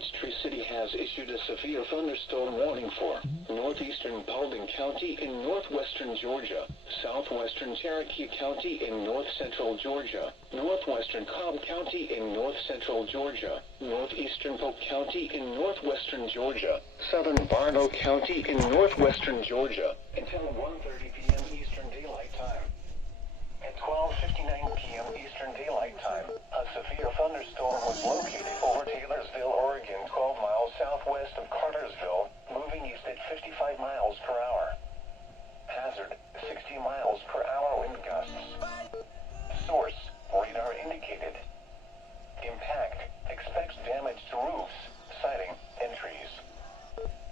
Peachtree City has issued a severe thunderstorm warning for northeastern Paulding County in northwestern Georgia, southwestern Cherokee County in north-central Georgia, northwestern Cobb County in north-central Georgia, northeastern Polk County in northwestern Georgia, southern Barlow County in northwestern Georgia, until 1:30 p.m. Eastern Daylight Time. At 12:59 p.m. Eastern Daylight Time, a severe thunderstorm was located over Taylorsville, Oregon, 12 miles southwest of Cartersville, moving east at 55 miles per hour. Hazard, 60 miles per hour wind gusts. Source, radar indicated. Impact, expects damage to roofs, siding, and trees.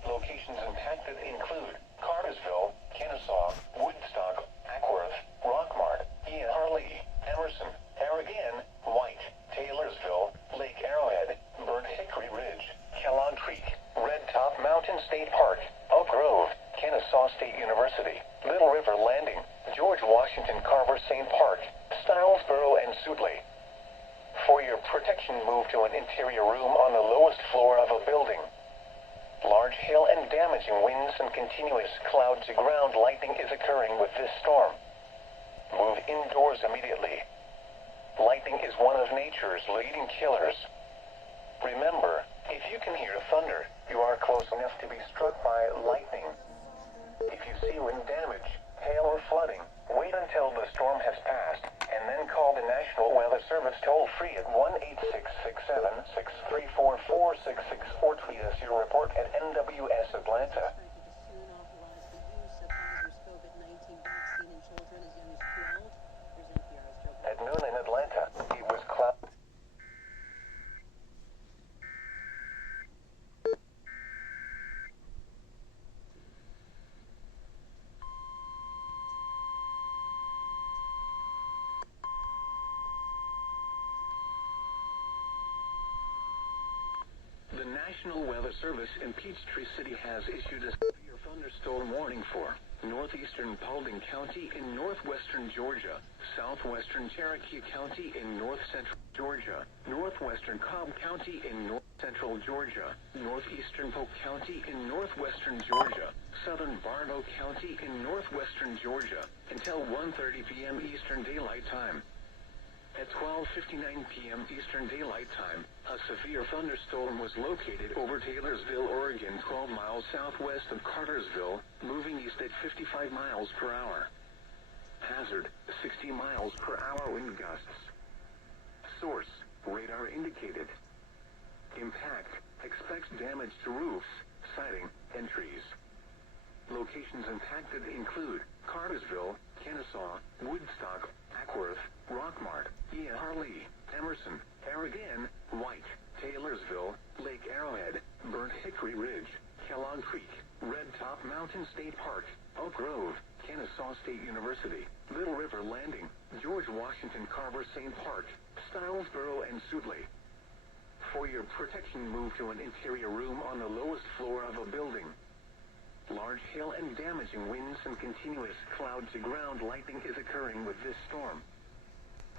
Locations impacted include Cartersville, Kennesaw, Woodstock, Ackworth, Rockmart, Ian Harley, Emerson, Aragon, White, Taylorsville, Lake Arrowhead, Burnt Hickory Ridge, Kellogg Creek, Red Top Mountain State Park, Oak Grove, Kennesaw State University, Little River Landing, George Washington Carver St. Park, Stylesboro, and Sutley. For your protection, move to an interior room on the lowest floor of a building. Large hail and damaging winds and continuous cloud-to-ground lightning is occurring with this storm. Move indoors immediately. Lightning is one of nature's leading killers. Remember, if you can hear thunder, you are close enough to be struck by lightning. If you see wind damage, hail or flooding, wait until the storm has passed, and then call the National Weather Service toll-free at 1-866-7-634-4664 or tweet us your report at NWS Atlanta. At noon in Atlanta, it was cloudy. The National Weather Service in Peachtree City has issued a severe thunderstorm warning for northeastern Paulding County in northwestern Georgia, southwestern Cherokee County in north-central Georgia, northwestern Cobb County in north-central Georgia, northeastern Polk County in northwestern Georgia, southern Barlow County in northwestern Georgia, until 1:30 p.m. Eastern Daylight Time. At 12:59 p.m. Eastern Daylight Time, a severe thunderstorm was located over Taylorsville, Oregon, 12 miles southwest of Cartersville, moving east at 55 miles per hour. Hazard, 60 miles per hour wind gusts. Source, radar indicated. Impact, expects damage to roofs, siding, and trees. Locations impacted include Cartersville, Kennesaw, Woodstock, Ackworth, Rockmart, Ian Harley, Emerson, Aragon, White, Taylorsville, Lake Arrowhead, Burnt Hickory Ridge, Kellogg Creek, Red Top Mountain State Park, Oak Grove, Kennesaw State University, Little River Landing, George Washington Carver St. Park, Stylesboro, and Sutley. For your protection, move to an interior room on the lowest floor of a building. Large hail and damaging winds and continuous cloud-to-ground lightning is occurring with this storm.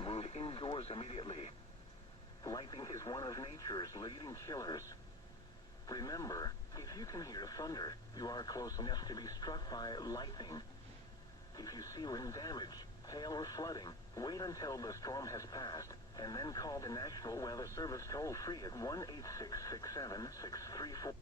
Move indoors immediately. Lightning is one of nature's leading killers. Remember, if you can hear thunder, you are close enough to be struck by lightning. If you see wind damage, hail or flooding, wait until the storm has passed, and then call the National Weather Service toll-free at 1-866-7-634.